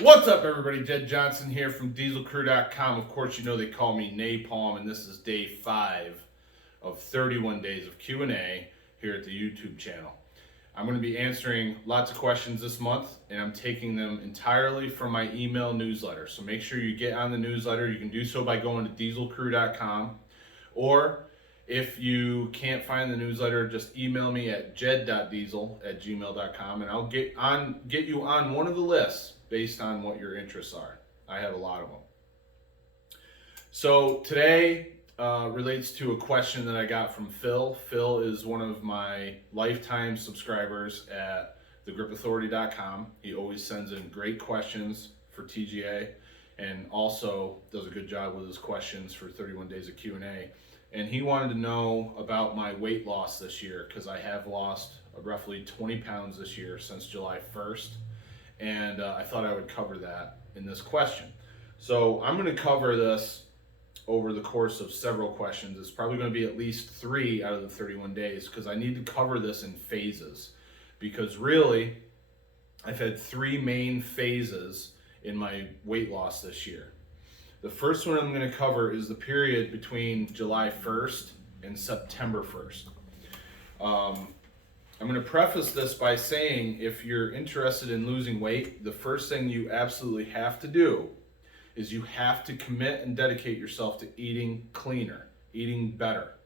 What's up, everybody? Jed Johnson here from dieselcrew.com. Of course, you know they call me Napalm, and this is day 5 of 31 days of Q&A here at the YouTube channel. I'm going to be answering lots of questions this month, and I'm taking them entirely from my email newsletter. So make sure you get on the newsletter. You can do so by going to dieselcrew.com, or if you can't find the newsletter, just email me at jed.diesel@gmail.com, and I'll get you on one of the lists based on what your interests are. I have a lot of them. So today relates to a question that I got from Phil. Phil is one of my lifetime subscribers at thegripauthority.com. He always sends in great questions for TGA, and also does a good job with his questions for 31 days of Q&A. And he wanted to know about my weight loss this year, because I have lost roughly 20 pounds this year since July 1st. And I thought I would cover that in this question. So I'm going to cover this over the course of several questions. It's probably going to be at least 3 out of the 31 days, because I need to cover this in phases. Because really, I've had 3 main phases in my weight loss this year. The first one I'm going to cover is the period between July 1st and September 1st. I'm going to preface this by saying, if you're interested in losing weight, the first thing you absolutely have to do is you have to commit and dedicate yourself to eating cleaner, eating better.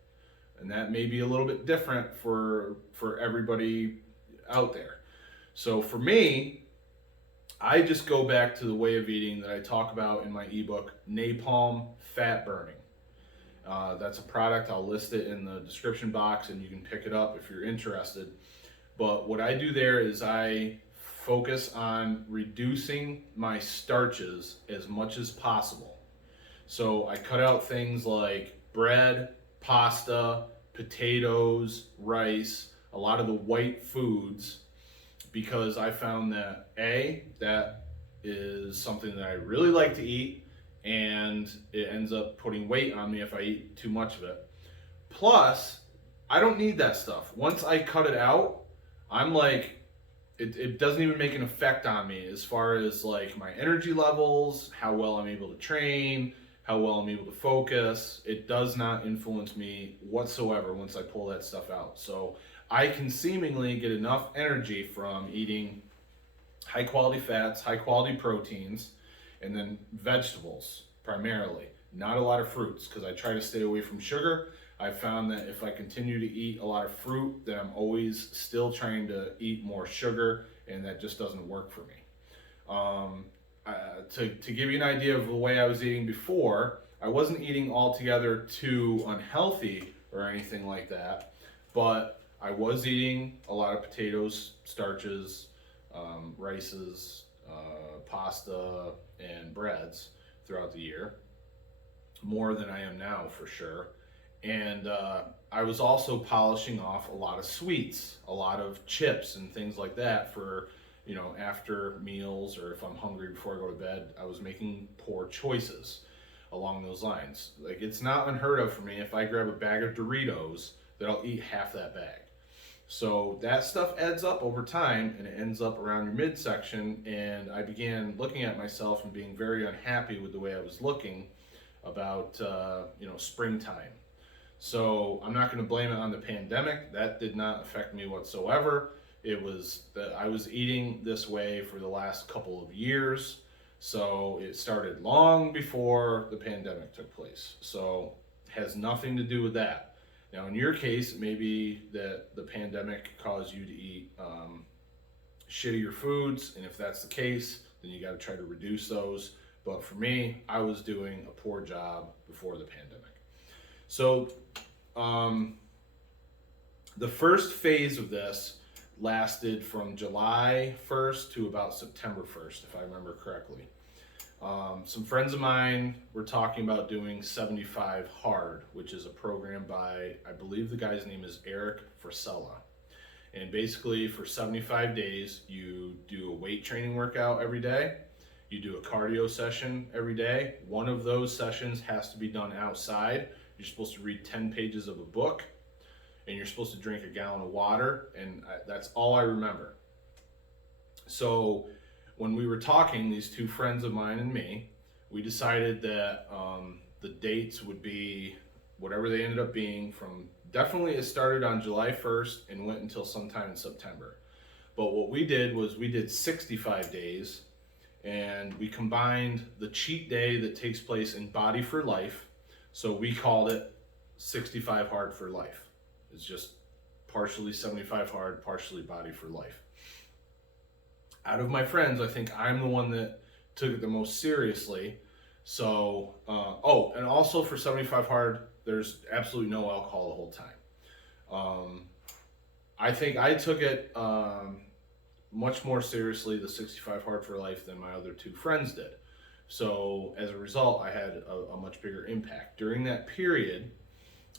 And that may be a little bit different for everybody out there. So for me, I just go back to the way of eating that I talk about in my ebook, Napalm Fat Burning. That's a product. I'll list it in the description box, and you can pick it up if you're interested. But what I do there is I focus on reducing my starches as much as possible. So I cut out things like bread, pasta, potatoes, rice, a lot of the white foods, because I found that that is something that I really like to eat, and it ends up putting weight on me if I eat too much of it. Plus, I don't need that stuff. Once I cut it out, I'm like, it doesn't even make an effect on me as far as like my energy levels, how well I'm able to train, how well I'm able to focus. It does not influence me whatsoever once I pull that stuff out. So I can seemingly get enough energy from eating high quality fats, high quality proteins, and then vegetables primarily. Not a lot of fruits, because I try to stay away from sugar. I found that if I continue to eat a lot of fruit, then I'm always still trying to eat more sugar, and that just doesn't work for me. To give you an idea of the way I was eating before, I wasn't eating altogether too unhealthy or anything like that, but I was eating a lot of potatoes, starches, rices, pasta, and breads throughout the year, more than I am now for sure. And I was also polishing off a lot of sweets, a lot of chips and things like that for, after meals, or if I'm hungry before I go to bed. I was making poor choices along those lines. Like, it's not unheard of for me if I grab a bag of Doritos that I'll eat half that bag. So that stuff adds up over time, and it ends up around your midsection. And I began looking at myself and being very unhappy with the way I was looking about, springtime. So I'm not going to blame it on the pandemic. That did not affect me whatsoever. It was that I was eating this way for the last couple of years. So it started long before the pandemic took place. So it has nothing to do with that. Now, in your case, it may be that the pandemic caused you to eat shittier foods. And if that's the case, then you got to try to reduce those. But for me, I was doing a poor job before the pandemic. So the first phase of this lasted from July 1st to about September 1st, if I remember correctly. Some friends of mine were talking about doing 75 Hard, which is a program by, I believe the guy's name is Eric Frisella. And basically for 75 days, you do a weight training workout every day. You do a cardio session every day. One of those sessions has to be done outside. You're supposed to read 10 pages of a book, and you're supposed to drink a gallon of water, and that's all I remember. So when we were talking, these two friends of mine and me, we decided that the dates would be whatever they ended up being. From definitely it started on July 1st and went until sometime in September. But what we did was we did 65 days, and we combined the cheat day that takes place in Body for Life. So we called it 65 Hard for Life. It's just partially 75 hard, partially Body for Life. Out of my friends, I think I'm the one that took it the most seriously. So, and also for 75 hard, there's absolutely no alcohol the whole time. I think I took it much more seriously, the 65 hard for life, than my other two friends did. So as a result, I had a much bigger impact. During that period,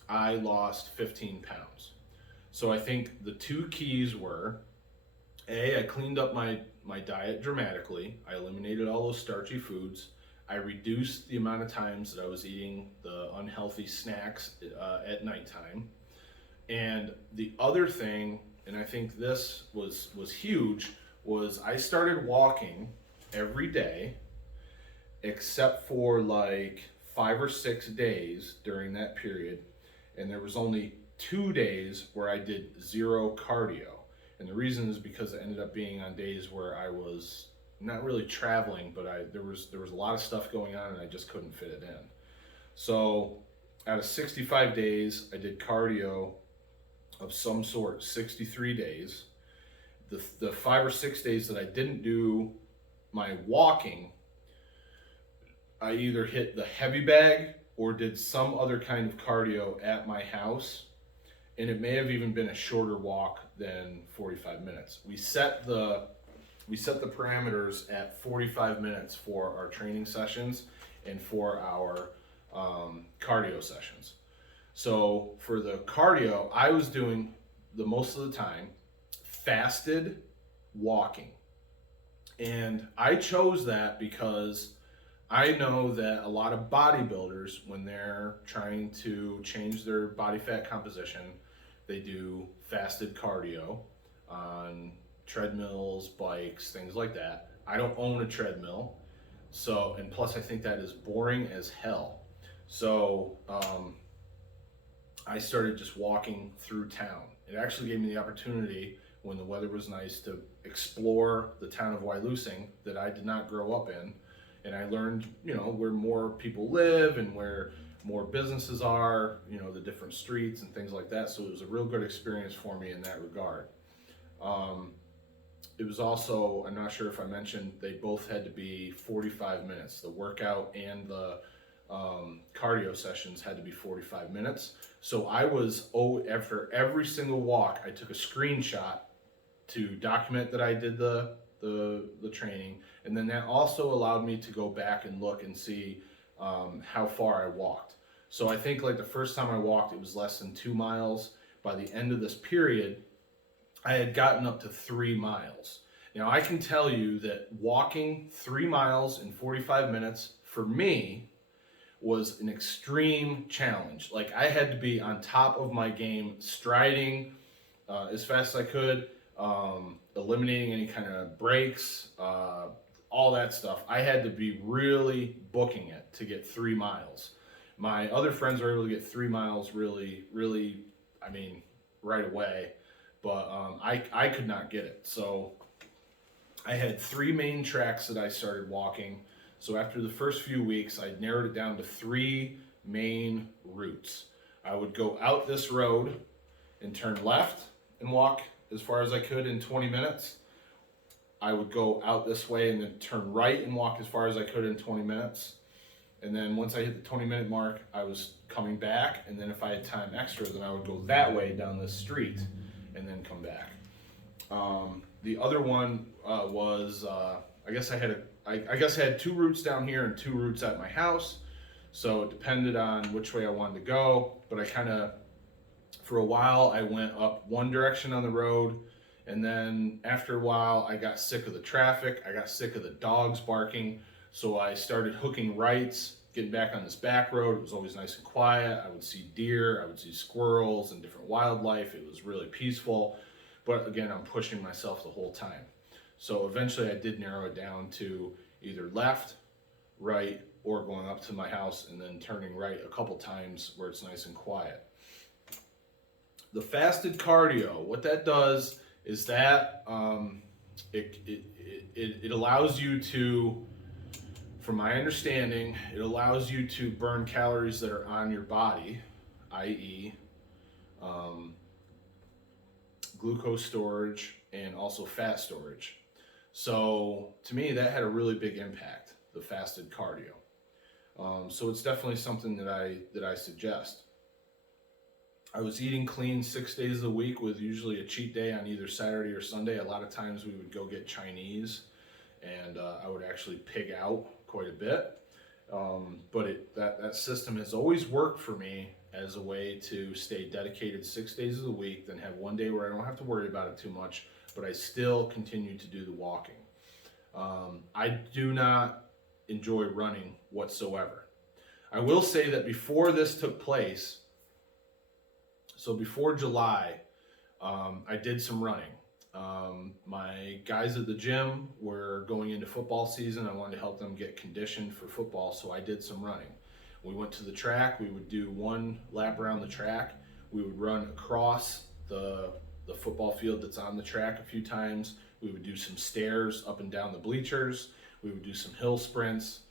I lost 15 pounds. So I think the two keys were, I cleaned up my diet dramatically. I eliminated all those starchy foods. I reduced the amount of times that I was eating the unhealthy snacks at nighttime. And the other thing, and I think this was huge, was I started walking every day except for like 5 or 6 days during that period. And there was only 2 days where I did zero cardio. And the reason is because it ended up being on days where I was not really traveling, but there was a lot of stuff going on and I just couldn't fit it in. So out of 65 days, I did cardio of some sort 63 days. The 5 or 6 days that I didn't do my walking, I either hit the heavy bag or did some other kind of cardio at my house. And it may have even been a shorter walk than 45 minutes. We set the parameters at 45 minutes for our training sessions and for our cardio sessions. So for the cardio, I was doing the most of the time fasted walking. And I chose that because I know that a lot of bodybuilders, when they're trying to change their body fat composition, they do fasted cardio on treadmills, bikes, things like that. I don't own a treadmill, so, and plus I think that is boring as hell. So I started just walking through town. It actually gave me the opportunity, when the weather was nice, to explore the town of Wyalusing that I did not grow up in. And I learned, where more people live and where more businesses are, the different streets and things like that. So it was a real good experience for me in that regard. It was also, I'm not sure if I mentioned, they both had to be 45 minutes. The workout and the cardio sessions had to be 45 minutes. So I was, after every single walk, I took a screenshot to document that I did the training. And then that also allowed me to go back and look and see how far I walked. So I think like the first time I walked, it was less than 2 miles. By the end of this period, I had gotten up to 3 miles. Now I can tell you that walking 3 miles in 45 minutes for me was an extreme challenge. Like I had to be on top of my game, striding as fast as I could, eliminating any kind of breaks, all that stuff. I had to be really booking it to get 3 miles. My other friends were able to get 3 miles really, right away, but I could not get it. So I had 3 main tracks that I started walking. So after the first few weeks, I narrowed it down to 3 main routes. I would go out this road and turn left and walk as far as I could in 20 minutes. I would go out this way and then turn right and walk as far as I could in 20 minutes. And then once I hit the 20-minute mark, I was coming back. And then if I had time extra, then I would go that way down this street and then come back. The other one was, I guess I had 2 routes down here and 2 routes at my house. So it depended on which way I wanted to go. But I kind of, for a while, I went up one direction on the road. And then after a while, I got sick of the traffic. I got sick of the dogs barking. So I started hooking rights, getting back on this back road. It was always nice and quiet. I would see deer, I would see squirrels and different wildlife. It was really peaceful. But again, I'm pushing myself the whole time. So eventually I did narrow it down to either left, right, or going up to my house and then turning right a couple times where it's nice and quiet. The fasted cardio, what that does is that it allows you to, from my understanding, it allows you to burn calories that are on your body, i.e., glucose storage and also fat storage. So to me, that had a really big impact, the fasted cardio. So it's definitely something that I suggest. I was eating clean 6 days of the week with usually a cheat day on either Saturday or Sunday. A lot of times we would go get Chinese, and I would actually pig out quite a bit. But that system has always worked for me as a way to stay dedicated 6 days of the week, then have one day where I don't have to worry about it too much, but I still continue to do the walking. I do not enjoy running whatsoever. I will say that before this took place, so before July, I did some running. My guys at the gym were going into football season. I wanted to help them get conditioned for football, so I did some running. We went to the track. We would do one lap around the track. We would run across the football field that's on the track a few times. We would do some stairs up and down the bleachers. We would do some hill sprints,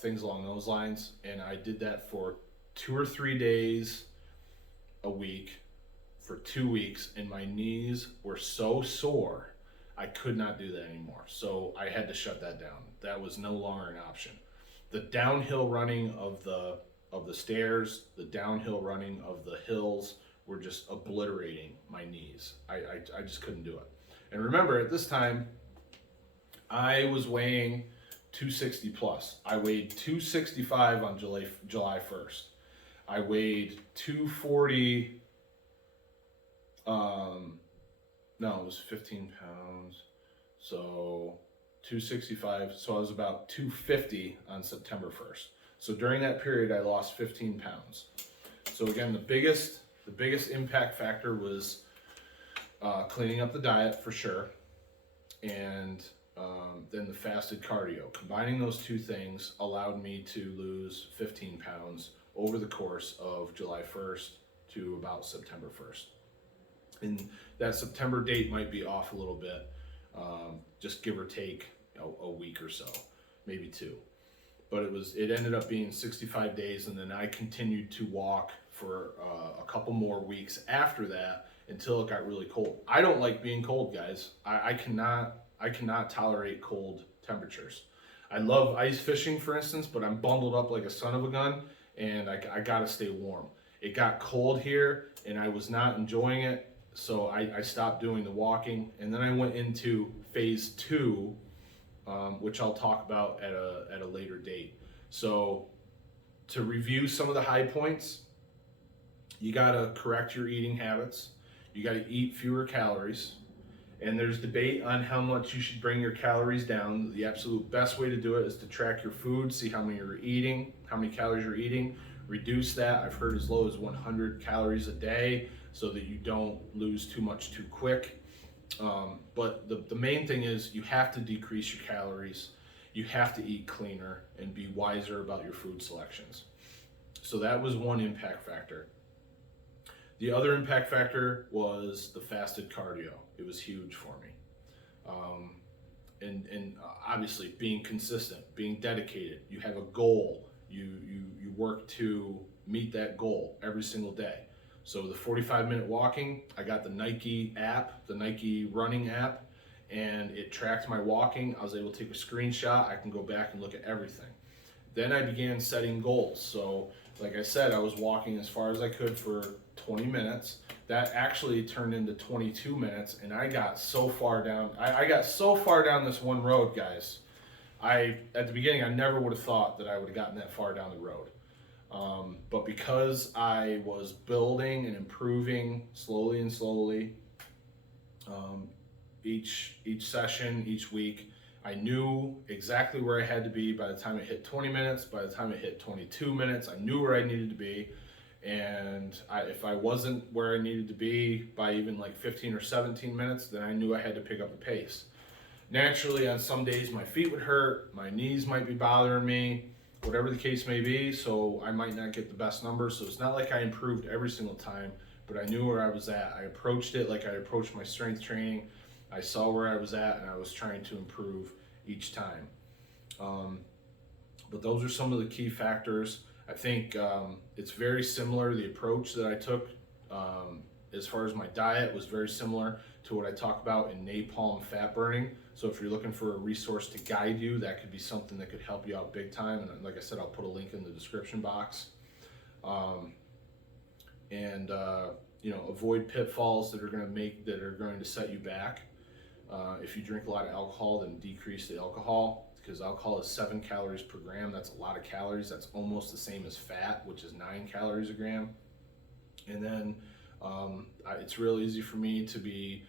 things along those lines. And I did that for 2 or 3 days a week for 2 weeks, and my knees were so sore I could not do that anymore. So I had to shut that down. That was no longer an option. The downhill running of the stairs, the downhill running of the hills were just obliterating my knees. I just couldn't do it. And remember, at this time, I was weighing 260 plus. I weighed 265 on July 1st. I weighed 240, no, it was 15 pounds, so 265, so I was about 250 on September 1st. So during that period, I lost 15 pounds. So again, the biggest impact factor was cleaning up the diet for sure, and then the fasted cardio. Combining those two things allowed me to lose 15 pounds over the course of July 1st to about September 1st. And that September date might be off a little bit, just give or take a week or so, maybe 2. But it ended up being 65 days, and then I continued to walk for a couple more weeks after that until it got really cold. I don't like being cold, guys. I cannot tolerate cold temperatures. I love ice fishing, for instance, but I'm bundled up like a son of a gun, and I gotta stay warm. It got cold here, and I was not enjoying it, so I stopped doing the walking, and then I went into phase 2, which I'll talk about at a later date. So to review some of the high points, you gotta correct your eating habits. You gotta eat fewer calories. And there's debate on how much you should bring your calories down. The absolute best way to do it is to track your food, see how many you're eating, how many calories you're eating. Reduce that. I've heard as low as 100 calories a day so that you don't lose too much too quick. But the main thing is you have to decrease your calories. You have to eat cleaner and be wiser about your food selections. So that was one impact factor. The other impact factor was the fasted cardio. It was huge for me. And obviously being consistent, being dedicated. You have a goal. You work to meet that goal every single day. So the 45-minute walking, I got the Nike app, the Nike running app, and it tracked my walking. I was able to take a screenshot. I can go back and look at everything. Then I began setting goals. So like I said, I was walking as far as I could for 20 minutes. That actually turned into 22 minutes, and I got so far down. I got so far down this one road, guys. At the beginning, I never would have thought that I would have gotten that far down the road. But because I was building and improving slowly and slowly, each session, each week, I knew exactly where I had to be by the time it hit 20 minutes, by the time it hit 22 minutes, I knew where I needed to be. And if I wasn't where I needed to be by even like 15 or 17 minutes, then I knew I had to pick up the pace. naturally on some days my feet would hurt, my knees might be bothering me, whatever the case may be, so I might not get the best numbers. So it's not like I improved every single time, but I knew where I was at. I approached it like I approached my strength training. I saw where I was at and I was trying to improve each time. But those are some of the key factors. I think it's very similar. The approach that I took as far as my diet was very similar to what I talk about in napalm fat burning. So if you're looking for a resource to guide you, that could be something that could help you out big time. And like I said, I'll put a link in the description box. Avoid pitfalls that are going to set you back. If you drink a lot of alcohol, then decrease the alcohol, because alcohol is 7 calories per gram. That's a lot of calories. That's almost the same as fat, which is 9 calories a gram. And then it's real easy for me to be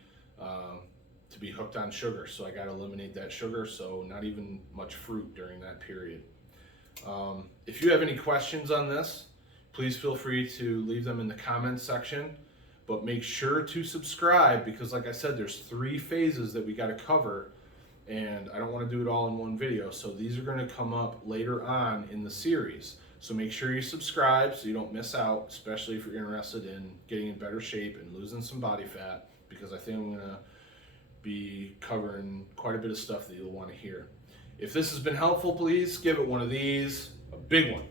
hooked on sugar, so I got to eliminate that sugar. So not even much fruit during that period. If you have any questions on this, please feel free to leave them in the comments section. But make sure to subscribe, because like I said, there's 3 phases that we got to cover, and I don't want to do it all in one video. So these are going to come up later on in the series. So make sure you subscribe so you don't miss out, especially if you're interested in getting in better shape and losing some body fat, because I think I'm going to be covering quite a bit of stuff that you'll want to hear. If this has been helpful, please give it one of these, a big one.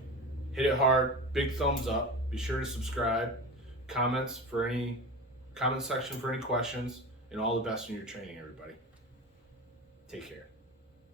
Hit it hard, big thumbs up. Be sure to subscribe. Comment section for any questions, and all the best in your training, everybody. Take care.